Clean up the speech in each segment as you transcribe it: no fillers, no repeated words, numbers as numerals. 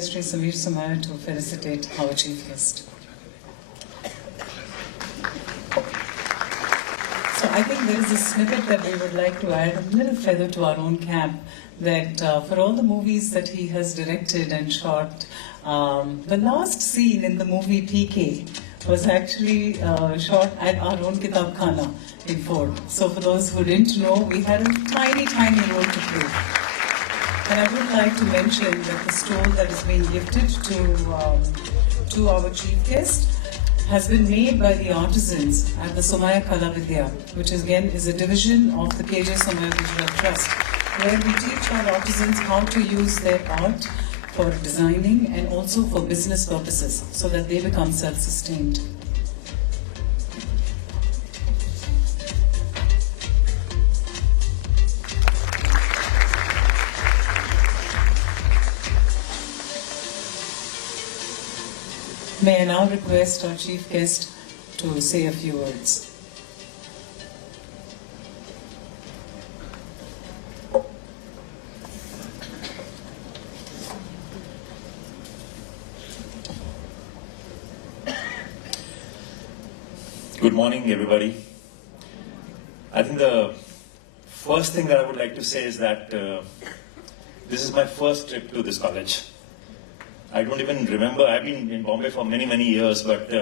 Sri Samir Somaiya to felicitate our chief guest. So I think there is a snippet that we would like to add, a little feather to our own cap, that for all the movies that he has directed and shot, the last scene in the movie PK was actually shot at our own Kitab Khana in Ford. So for those who didn't know, we had a tiny, tiny role to play. And I would like to mention that the stole that is being gifted to our chief guest has been made by the artisans at the Somaiya Kala Vidya, which again is a division of the KJ Somaiya Gujarat Trust, where we teach our artisans how to use their art for designing and also for business purposes, so that they become self-sustained. May I now request our chief guest to say a few words. Good morning, everybody. I think the first thing that I would like to say is that this is my first trip to this college. I don't even remember. I've been in Bombay for many, many years, but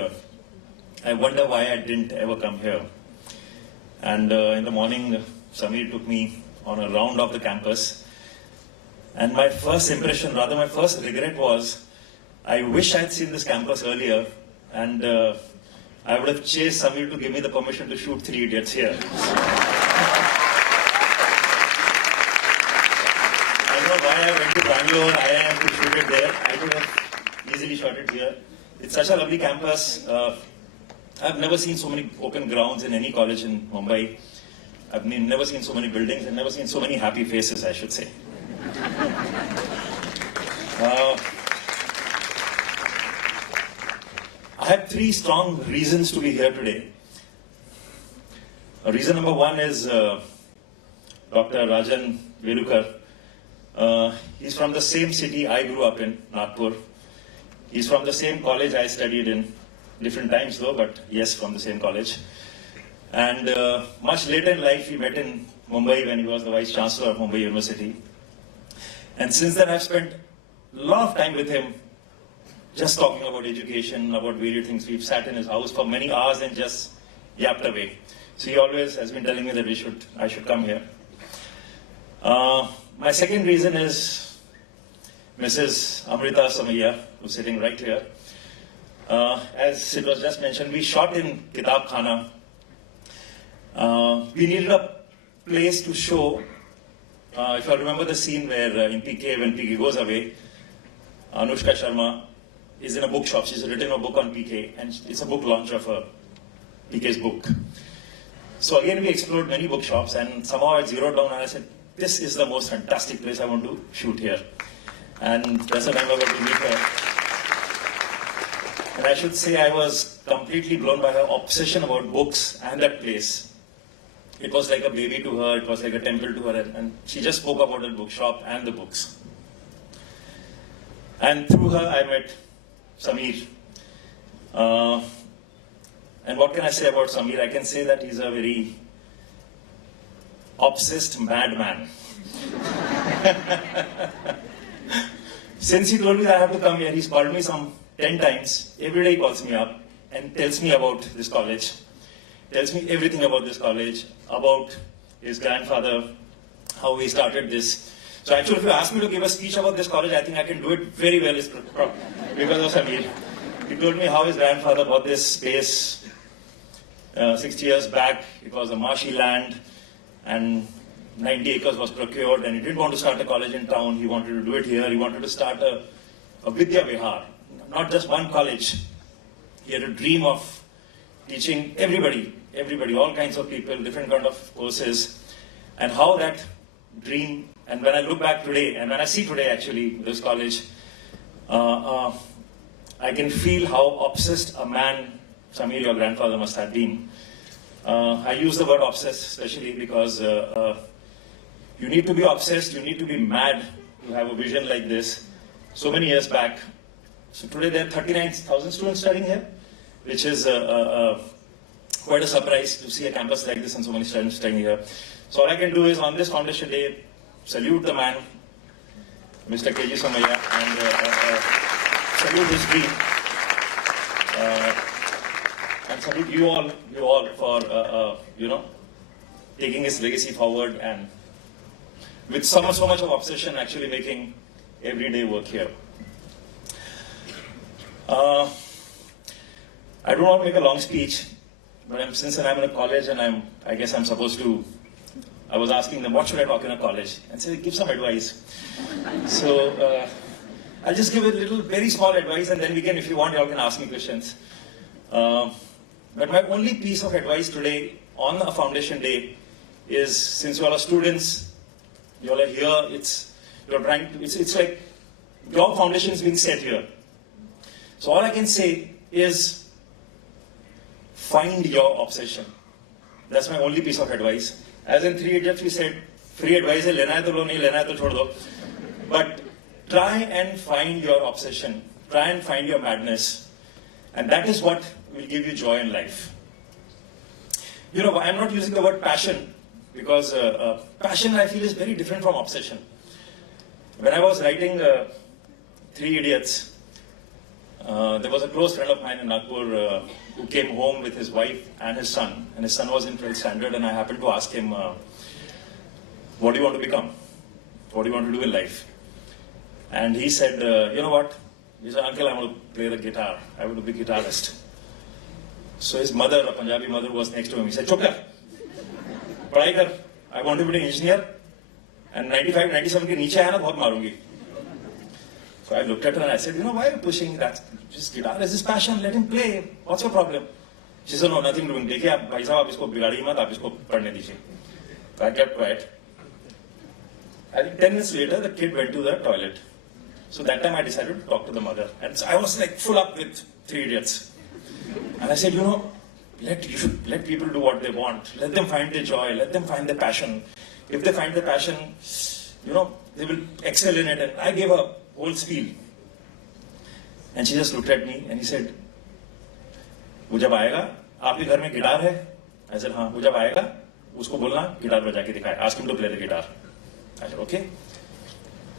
I wonder why I didn't ever come here. And in the morning, Samir took me on a round of the campus. And my first impression, rather my first regret was, I wish I'd seen this campus earlier, and I would have chased Samir to give me the permission to shoot Three Idiots here. I don't know why I went to Bangalore, IIM to shoot it there. I could have easily shot it here. It's such a lovely campus. I've never seen so many open grounds in any college in Mumbai. I've never seen so many buildings and never seen so many happy faces, I should say. I have three strong reasons to be here today. Reason number one is Dr. Rajan Velukar. He's from the same city I grew up in, Nagpur. He's from the same college I studied in, different times though, but yes, from the same college. And much later in life, we met in Mumbai when he was the Vice Chancellor of Mumbai University. And since then, I've spent a lot of time with him, just talking about education, about various things. We've sat in his house for many hours and just yapped away. So he always has been telling me that I should come here. My second reason is Mrs. Amrita Somaiya, who's sitting right here. As it was just mentioned, we shot in Kitab Khana. We needed a place to show. If I remember the scene where in PK, when PK goes away, Anushka Sharma is in a bookshop. She's written a book on PK, and it's a book launch of PK's book. So again, we explored many bookshops, and somehow I zeroed down and I said, this is the most fantastic place I want to shoot here. And that's the time I got to meet her. And I should say I was completely blown by her obsession about books and that place. It was like a baby to her, it was like a temple to her, and she just spoke about the bookshop and the books. And through her, I met Samir. And what can I say about Samir? I can say that he's a very obsessed madman. Since he told me that I have to come here, he's called me some 10 times. Every day he calls me up and tells me about this college. Tells me everything about this college, about his grandfather, how he started this. So actually, if you ask me to give a speech about this college, I think I can do it very well because of Samir. He told me how his grandfather bought this space 60 years back. It was a marshy land, and 90 acres was procured, and he didn't want to start a college in town. He wanted to do it here. He wanted to start a Vidya Vihar, not just one college. He had a dream of teaching everybody, all kinds of people, different kind of courses, and how that dream, and when I look back today, and when I see today actually this college, I can feel how obsessed a man Samir, your grandfather, must have been. I use the word obsessed especially because you need to be obsessed, you need to be mad to have a vision like this. so many years back. So today there are 39,000 students studying here, which is quite a surprise to see a campus like this and so many students studying here. So all I can do is on this Foundation Day, salute the man, Mr. K.G. Somaiya, and salute his dream. And salute you all for, taking his legacy forward and with so much of obsession actually making everyday work here. I don't want to make a long speech, but since I'm in a college and I guess I'm supposed to, I was asking them, what should I talk in a college? And say, give some advice. So I'll just give a little, very small advice, and then we can, if you want, you all can ask me questions. But my only piece of advice today on a Foundation Day is, since you all are students, you all are here, it's like your foundation is being set here. So all I can say is, find your obsession. That's my only piece of advice. As in Three Idiots, we said, free advice hai, lena hai to lo, nahi lena hai to chhod do. But try and find your obsession. Try and find your madness. And that is what will give you joy in life. You know, I'm not using the word passion because passion, I feel, is very different from obsession. When I was writing Three Idiots, there was a close friend of mine in Nagpur who came home with his wife and his son was in 12th standard, and I happened to ask him, what do you want to become? What do you want to do in life? And he said, you know what? He said, uncle, I want to play the guitar. I want to be a guitarist. So his mother, a Punjabi mother, was next to him. He said, Chup kar, padhai kar. I want to be an engineer. And 95, 97 ke niche aaya na, bahut marungi. So I looked at her and I said, you know, why are you pushing that? Just guitar is his passion, let him play. What's your problem? She said, no, nothing doing. देखिए आप भाई साहब आप इसको बिगाड़िए मत, आप इसको पढ़ने दीजिए. So I kept quiet. I think 10 minutes later, the kid went to the toilet. So that time I decided to talk to the mother. And so I was like full up with Three Idiots. And I said, you know, you should let people do what they want. Let them find their joy. Let them find their passion. If they find their passion, you know, they will excel in it. And I gave a whole spiel. And she just looked at me and he said, वो जब आएगा, आपके घर में guitar है? I said, हाँ, वो जब आएगा, उसको बोलना गिटार बजा के दिखाए. Ask him to play the guitar. I said, okay.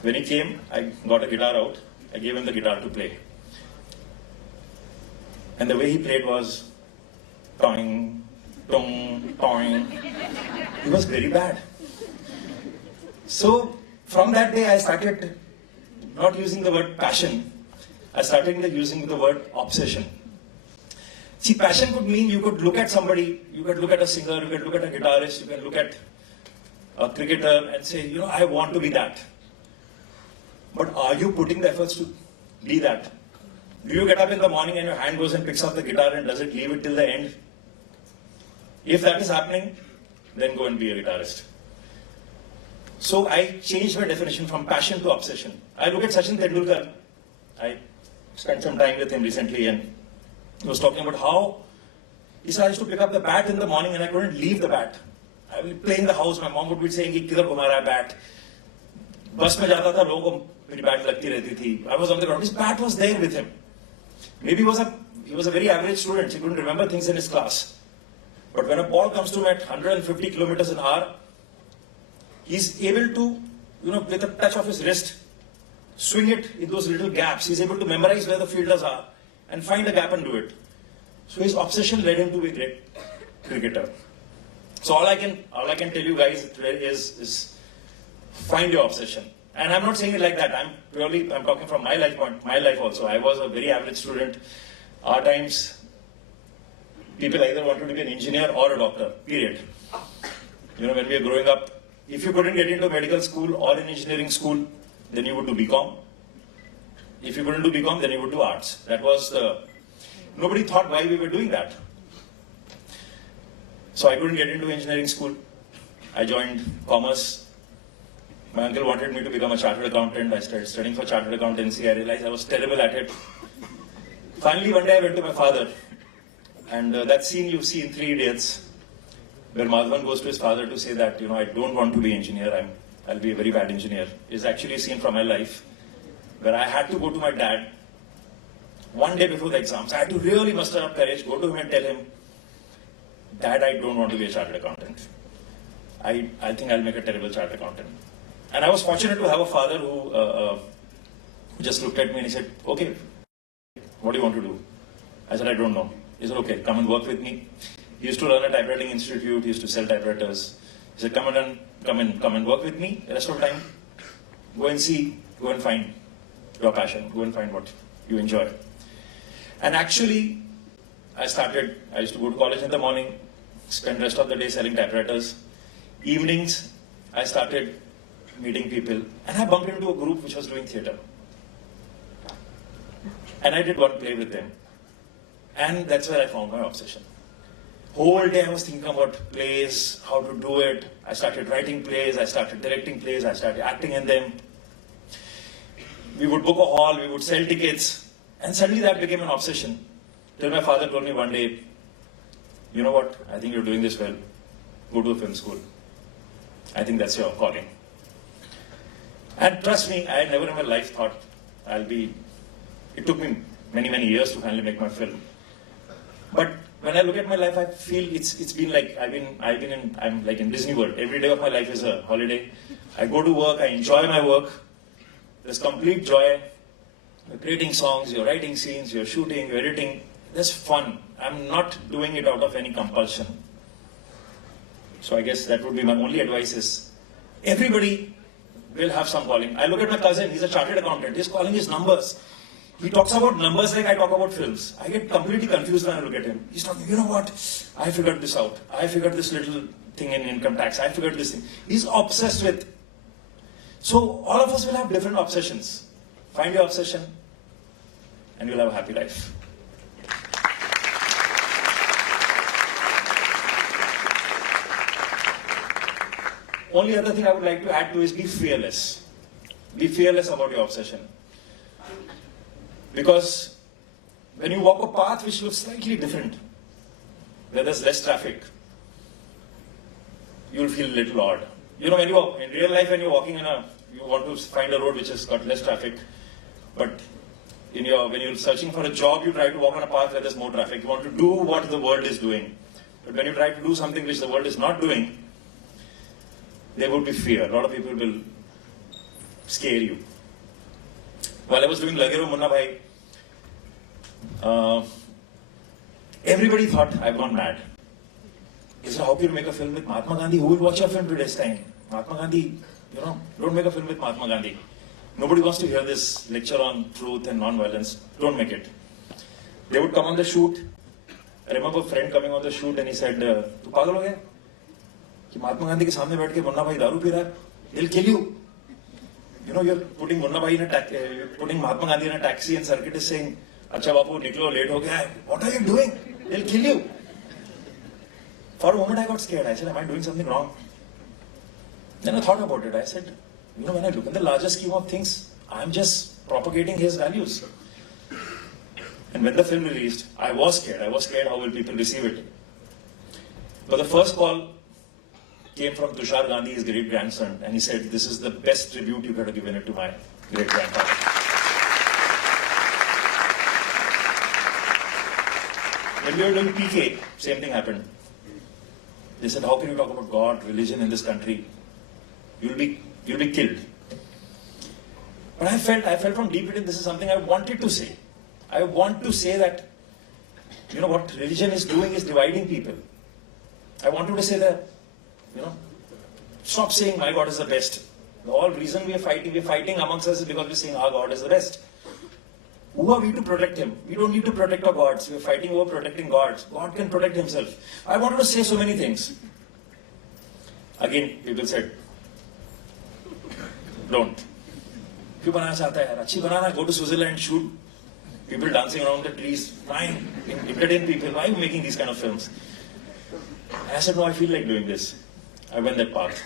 When he came, I got a guitar out. I gave him the guitar to play. And the way he played was toing, tong, toing. He was very bad. So from that day, I started not using the word passion. I started using the word obsession. See, passion could mean you could look at somebody, you could look at a singer, you could look at a guitarist, you can look at a cricketer and say, you know, I want to be that. But are you putting the efforts to be that? Do you get up in the morning and your hand goes and picks up the guitar and does it leave it till the end? If that is happening, then go and be a guitarist. So I changed my definition from passion to obsession. I look at Sachin Tendulkar. I spent some time with him recently and he was talking about how he said I used to pick up the bat in the morning and I couldn't leave the bat. I will play in the house. My mom would be saying, "Kidhar ghuma raha hai bat?" Bus mein jata tha, logon ko meri bat lagti rehti thi. I was on the ground. His bat was there with him. Maybe he was a very average student. He couldn't remember things in his class. But when a ball comes to him at 150 kilometers an hour, he's able to, you know, with a touch of his wrist, swing it in those little gaps. He's able to memorize where the fielders are and find a gap and do it. So his obsession led him to be a great cricketer. So all I can tell you guys today is find your obsession. And I'm not saying it like that. I'm talking from my life also. I was a very average student. Our times, people either wanted to be an engineer or a doctor, period. You know, when we were growing up, if you couldn't get into medical school or an engineering school, then you would do BCom. If you couldn't do BCom, then you would do arts. That was nobody thought why we were doing that. So I couldn't get into engineering school. I joined commerce. My uncle wanted me to become a chartered accountant. I started studying for chartered accountancy. I realized I was terrible at it. Finally, one day I went to my father. And that scene you see in Three Idiots, where Madhavan goes to his father to say that, you know, I don't want to be an engineer. I'll be a very bad engineer, is actually a scene from my life. where I had to go to my dad one day before the exams. I had to really muster up courage, go to him and tell him, Dad, I don't want to be a chartered accountant. I think I'll make a terrible chartered accountant. And I was fortunate to have a father who just looked at me and he said, okay, what do you want to do? I said, I don't know. He said, okay, come and work with me. He used to run a typewriting institute. He used to sell typewriters. He said, come and work with me. The rest of the time, go and find your passion. Go and find what you enjoy. And actually, I used to go to college in the morning, spend the rest of the day selling typewriters. Evenings, I started meeting people. And I bumped into a group which was doing theatre. And I did one play with them. And that's where I found my obsession. Whole day I was thinking about plays, how to do it. I started writing plays, I started directing plays, I started acting in them. We would book a hall, we would sell tickets. And suddenly that became an obsession. Till my father told me one day, you know what, I think you're doing this well. Go to a film school. I think that's your calling. And trust me, I never in my life thought it took me many, many years to finally make my film. But when I look at my life, I feel it's been like I'm like in Disney World. Every day of my life is a holiday. I go to work, I enjoy my work. There's complete joy. You're creating songs, you're writing scenes, you're shooting, you're editing. There's fun. I'm not doing it out of any compulsion. So I guess that would be my only advice is, everybody will have some calling. I look at my cousin, he's a chartered accountant. His calling is numbers. He talks about numbers like I talk about films. I get completely confused when I look at him. He's talking, you know what? I figured this out. I figured this little thing in income tax. I figured this thing. He's obsessed with. So all of us will have different obsessions. Find your obsession and you'll have a happy life. Only other thing I would like to add to is be fearless. Be fearless about your obsession. Because when you walk a path which looks slightly different, where there's less traffic, you'll feel a little odd. You know, in real life, when you're walking you want to find a road which has got less traffic, but when you're searching for a job, you try to walk on a path where there's more traffic. You want to do what the world is doing. But when you try to do something which the world is not doing, there would be fear. A lot of people will scare you. While I was doing Lagero Munna Bhai, everybody thought I've gone mad. They said, how can you make a film with Mahatma Gandhi? Who will watch your film today's time? Mahatma Gandhi, don't make a film with Mahatma Gandhi. Nobody wants to hear this lecture on truth and non-violence. Don't make it. They would come on the shoot. I remember a friend coming on the shoot and he said, "Tu pagal ho gaya? Ki Mahatma Gandhi ke samne baith ke Munna Bhai daru pi raha hai? They'll kill you. You know, you're putting putting Mahatma Gandhi in a taxi and circuit is saying, Acha bapu, niklo, late ho gaya hai. What are you doing? They'll kill you." For a moment I got scared. I said, am I doing something wrong? Then I thought about it. I said, when I look at the larger scheme of things, I'm just propagating his values. And when the film released, I was scared. I was scared how will people receive it. But the first call came from Tushar Gandhi, his great grandson, and he said, this is the best tribute you could have given it to my great grandfather. When we were doing PK, same thing happened. They said, how can you talk about God, religion in this country? You'll be killed. But I felt from deep within, this is something I wanted to say. I want to say that, what religion is doing is dividing people. I wanted to say that, stop saying my God is the best. The whole reason we are fighting amongst us is because we're saying our God is the best. Who are we to protect him? We don't need to protect our gods. We're fighting over protecting gods. God can protect himself. I wanted to say so many things. Again, people said, don't. क्यों बनाना चाहता है यार? अच्छी बनाना, go to Switzerland, shoot people dancing around the trees, fine, entertain people. Why are you making these kind of films? And I said, no, I feel like doing this. I went that path.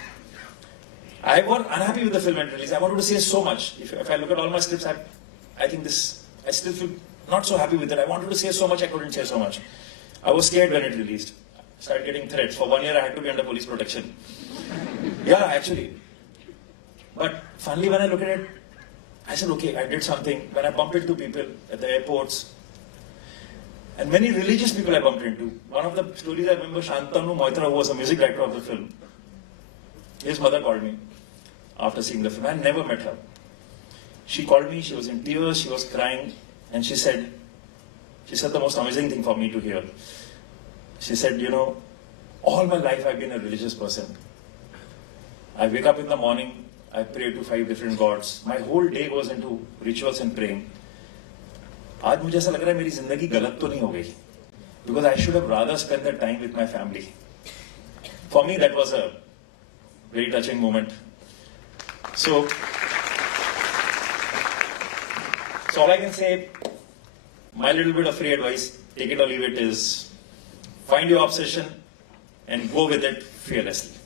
I was unhappy with the film at release. I wanted to say so much. If I look at all my scripts, I think I still feel not so happy with it. I wanted to say so much, I couldn't say so much. I was scared when it released. I started getting threats. For 1 year, I had to be under police protection. Yeah, actually. But finally, when I look at it, I said, okay, I did something. When I bumped into people at the airports, and many religious people I bumped into. One of the stories I remember, Shantanu Moitra, who was the music director of the film, his mother called me after seeing the film. I never met her. She called me, she was in tears, she was crying, and she said the most amazing thing for me to hear. She said, you know, all my life I've been a religious person. I wake up in the morning, I pray to 5 different gods. My whole day goes into rituals and praying. आज मुझे ऐसा लग रहा है मेरी जिंदगी गलत तो नहीं हो गई, because I should have rather spent that time with my family. For me, that was a very touching moment. So all I can say, my little bit of free advice, take it or leave it, is find your obsession and go with it fearlessly.